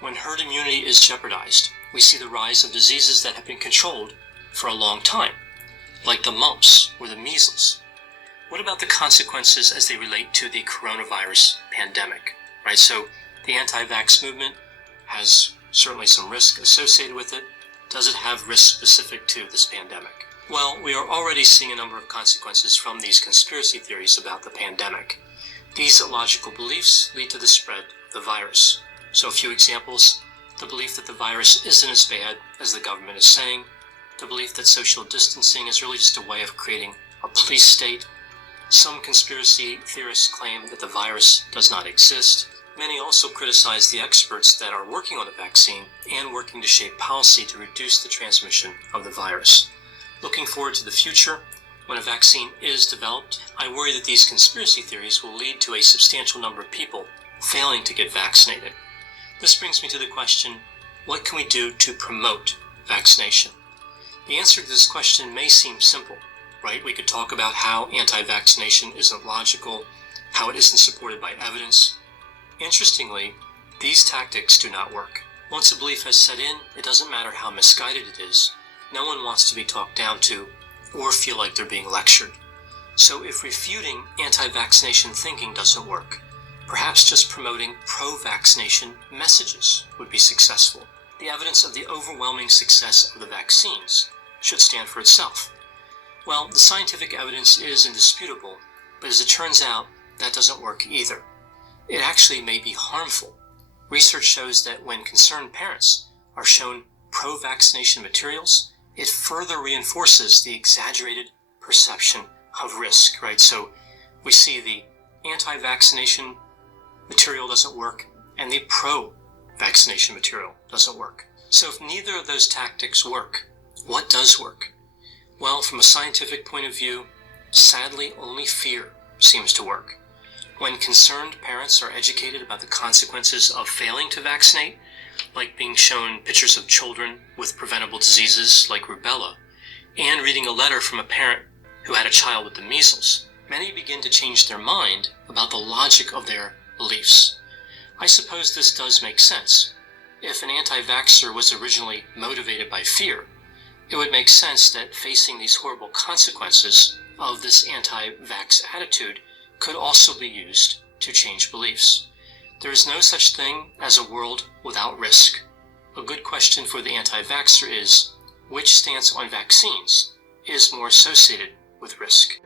When herd immunity is jeopardized, we see the rise of diseases that have been controlled for a long time, like the mumps or the measles. What about the consequences as they relate to the coronavirus pandemic? Right, so the anti-vax movement has certainly some risk associated with it. Does it have risk specific to this pandemic? Well, we are already seeing a number of consequences from these conspiracy theories about the pandemic. These illogical beliefs lead to the spread of the virus. So a few examples: the belief that the virus isn't as bad as the government is saying, the belief that social distancing is really just a way of creating a police state. Some conspiracy theorists claim that the virus does not exist. Many also criticize the experts that are working on the vaccine and working to shape policy to reduce the transmission of the virus. Looking forward to the future, when a vaccine is developed, I worry that these conspiracy theories will lead to a substantial number of people failing to get vaccinated. This brings me to the question, what can we do to promote vaccination? The answer to this question may seem simple, right? We could talk about how anti-vaccination isn't logical, how it isn't supported by evidence. Interestingly, these tactics do not work. Once a belief has set in, it doesn't matter how misguided it is. No one wants to be talked down to or feel like they're being lectured. So if refuting anti-vaccination thinking doesn't work, perhaps just promoting pro-vaccination messages would be successful. The evidence of the overwhelming success of the vaccines should stand for itself. Well, the scientific evidence is indisputable, but as it turns out, that doesn't work either. It actually may be harmful. Research shows that when concerned parents are shown pro-vaccination materials, it further reinforces the exaggerated perception of risk, right? So we see the anti-vaccination material doesn't work and the pro-vaccination material doesn't work. So if neither of those tactics work, what does work? Well, from a scientific point of view, sadly, only fear seems to work. When concerned parents are educated about the consequences of failing to vaccinate, like being shown pictures of children with preventable diseases like rubella, and reading a letter from a parent who had a child with the measles, many begin to change their mind about the logic of their beliefs. I suppose this does make sense. If an anti-vaxxer was originally motivated by fear, it would make sense that facing these horrible consequences of this anti-vax attitude could also be used to change beliefs. There is no such thing as a world without risk. A good question for the anti-vaxxer is, which stance on vaccines is more associated with risk?